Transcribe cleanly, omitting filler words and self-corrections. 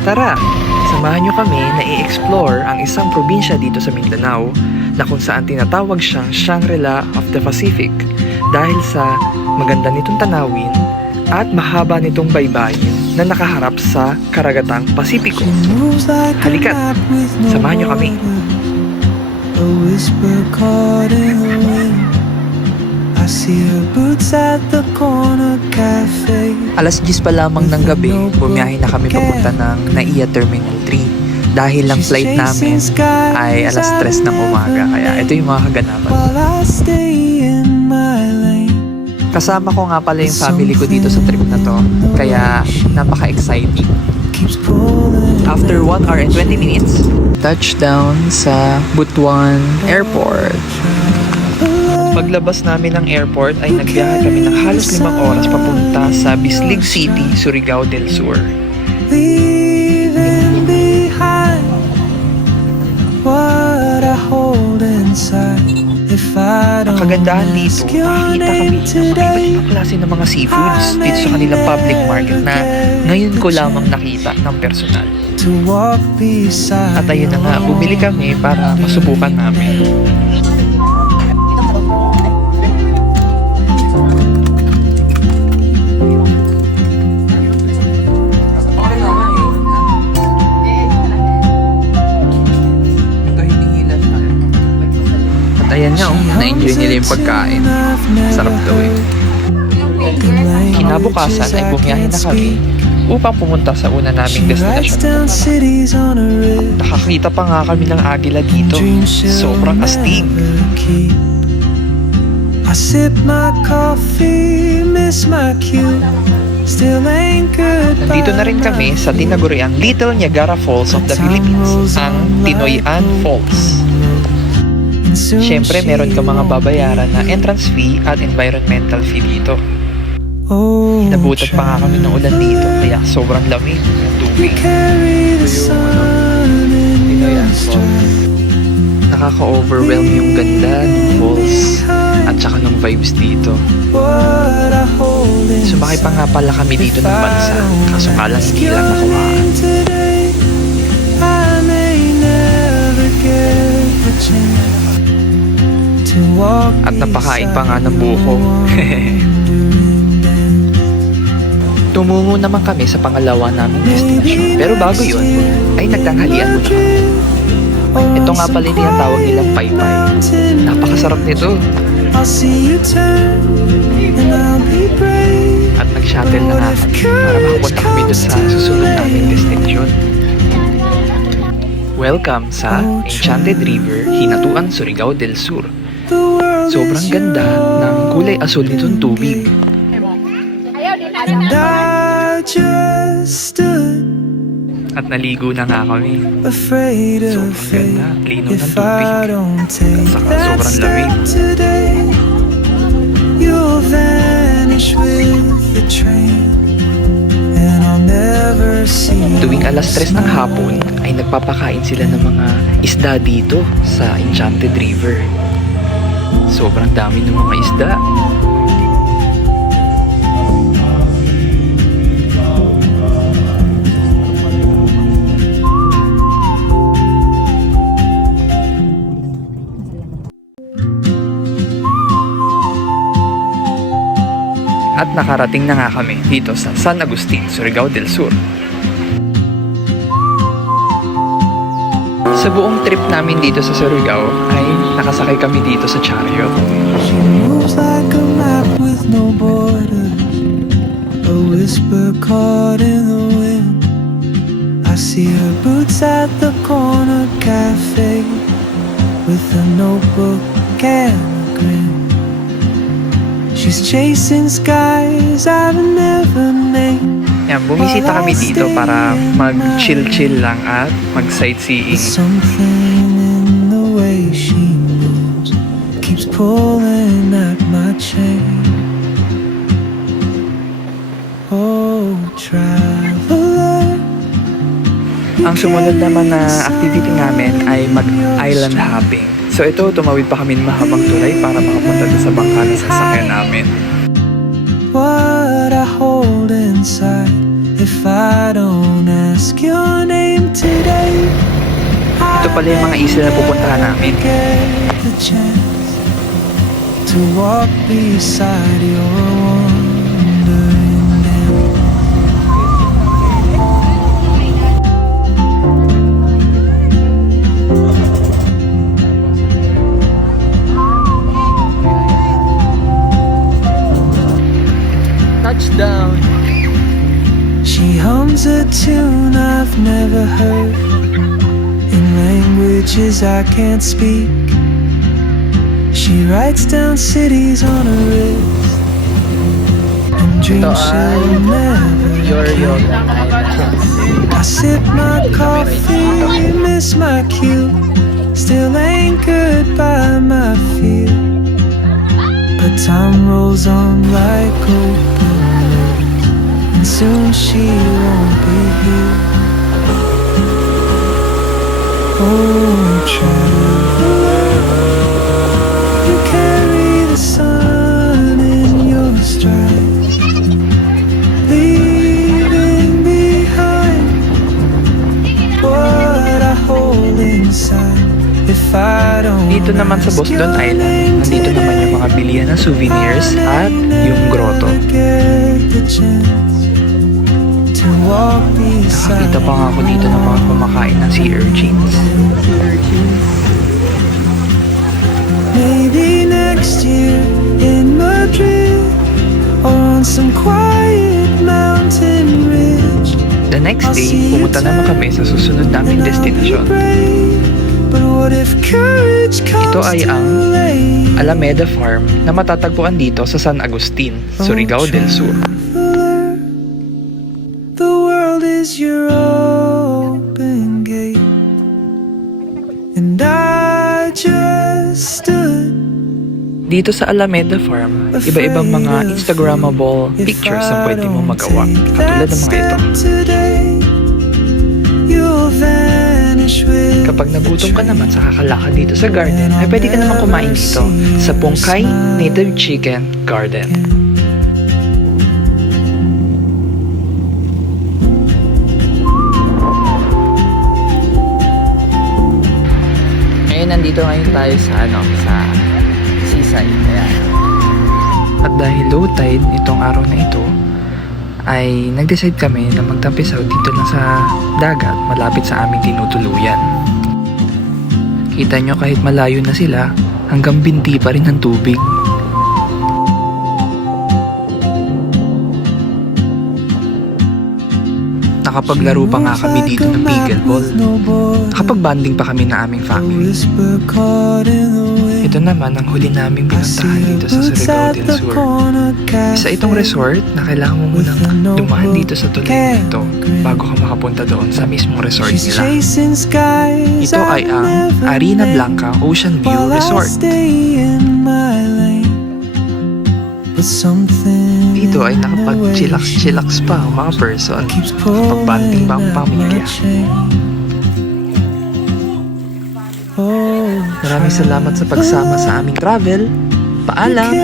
Tara, samahan nyo kami na i-explore ang isang probinsya dito sa Mindanao na kung saan tinatawag siyang Shangri-La of the Pacific dahil sa maganda nitong tanawin at mahaba nitong baybayin na nakaharap sa karagatang Pasipiko. Halika't, samahan nyo kami. A whisper caught in the wind. I see her boots at the corner cafe. Alas 10 pa lamang ng gabi, bumiyahe na kami papunta ng NAIA Terminal 3 dahil lang flight namin ay alas 3 ng umaga. Kaya ito yung mga kaganapan. While I stay in my lane. Kasama ko nga pala yung family ko dito sa trip na to, kaya napaka-exciting. Keeps pulling. After 1 hour and 20 minutes, touchdown sa Butuan Airport. Paglabas namin ng airport ay nagbiyahe kami ng halos 5 oras papunta sa Bislig City, Surigao del Sur. Leaving behind what I hold inside. If I Ang don't kagandahan dito, ask your nakakita kami name ng mga today, iba't ibang klase ng mga seafoods dito sa kanilang public market na ngayon ko lamang nakita ng personal. to walk beside. At ayun na nga, bumili kami para masubukan namin. At ayan nga, na-enjoy nila yung pagkain. Sarap daw eh. Kinabukasan ay bumiyahe na kami upang pumunta sa una naming destinasyon. cities on a river. Nakakita pa nga kami ng agila dito. Sobrang astig. I sip my coffee, miss my cue. Still ain't good. Nandito na rin kami sa tinaguriang Little Niagara Falls of the Philippines, ang Tinoyan Falls. Siyempre, meron ka mga babayaran na entrance fee at environmental fee dito. Nabutan pa nga kami ng ulan dito, kaya sobrang lamig ng tubig. Tinoyan Falls. Nakaka-overwhelm yung ganda ng falls at saka ng vibes dito. Sumakay pa nga pala kami dito ng bansa, kaso nga lang hindi lang nakuhaan. At napakain pa nga ng buko. Tumungo naman kami sa pangalawa naming destinasyon. Pero bago yun, ay nagtanghalian muna kami. Ito nga pala yung tinatawag nilang paypay. Napakasarap nito. At nag-shuttle na nga kami para makapunta kami doon sa susunod naming destinasyon. Welcome sa Enchanted River, Hinatuan, Surigao del Sur. Sobrang ganda ng kulay asul nitong tubig. And I just stood At naligo na nga kami. afraid of Sobrang fate. ganda, lino ng If I tubig. don't take Saka that sobrang lamig. step today, you'll vanish with the train, and I'll never see you Tuwing alas 3 ng hapon ay nagpapakain sila ng mga isda dito sa Enchanted River. Sobrang dami ng mga isda. At nakarating na nga kami dito sa San Agustin, Surigao del Sur. Sa buong trip namin dito sa Surigao ay nakasakay kami dito sa chariot. She moves like a map with no border, a whisper caught in the wind. I see her boots at the corner cafe with a notebook and a grin. She's chasing skies I've never named. Yan, bumisita kami dito para mag-chill-chill lang at mag-sightseeing. Something in the way she moves keeps pulling at my chain. Oh, traveler. Ang sumunod naman na activity namin ay mag-island hopping. So ito, tumawid pa kami ng mahabang tulay para makapunta doon sa bangka na sasakyan namin. What I hold inside, if I don't ask ask your name today. Ito pala yung mga isla na pupuntahan namin. Get the chance to walk beside your wandering hand. Touchdown! She hums a tune I've never heard in languages I can't speak. She writes down cities on her wrist and dreams she'll never yoga. I sip my coffee, miss my cue, still anchored by my fear. But time rolls on like open roads, and soon she won't be here. Oh, traveler, you carry the sun in your stride, leaving behind what I hold inside. If I don't Dito naman sa ask Boston your Island, name nandito naman yung mga bilihan ng souvenirs at yung grotto. Nakakita pa nga ako dito ng mga kumakain ng sea urchins. Maybe next year in Madrid or on some quiet mountain ridge. The next day, pumunta naman kami sa susunod naming destinasyon. Ito ay ang Alameda Farm na matatagpuan dito sa San Agustin, Surigao del Sur. The world is your open gate, and I just stood. Dito sa Alameda Farm, iba-ibang mga Instagrammable pictures ang pwede mo magawa, katulad ng mga ito. Kapag nagutom ka naman sa kakalakad dito sa garden, ay pwede ka naman kumain dito sa Pungkay Native Chicken Garden. Ngayon nandito ngayon tayo sa sa seaside. Ayan. At dahil low tide itong araw na ito, ay nag-decide kami na magtampisaw dito lang sa dagat malapit sa aming tinutuluyan. Kita nyo kahit malayo na sila, hanggang binti pa rin ang tubig. Nakapaglaro pa nga kami dito ng pickleball. Nakapagbanding pa kami na aming family. Ito naman ang huli naming pinuntahan dito sa Surigao del Sur. Isa itong resort na kailangan mo munang dumaan dito sa tulay na ito bago ka makapunta doon sa mismong resort nila. Ito ay ang Arena Blanca Ocean View Resort. Dito ay nakapag-chillax pa ang mga person. Pagbanding ba ang pamilya. Maraming salamat sa pagsama sa aming travel. Paalam!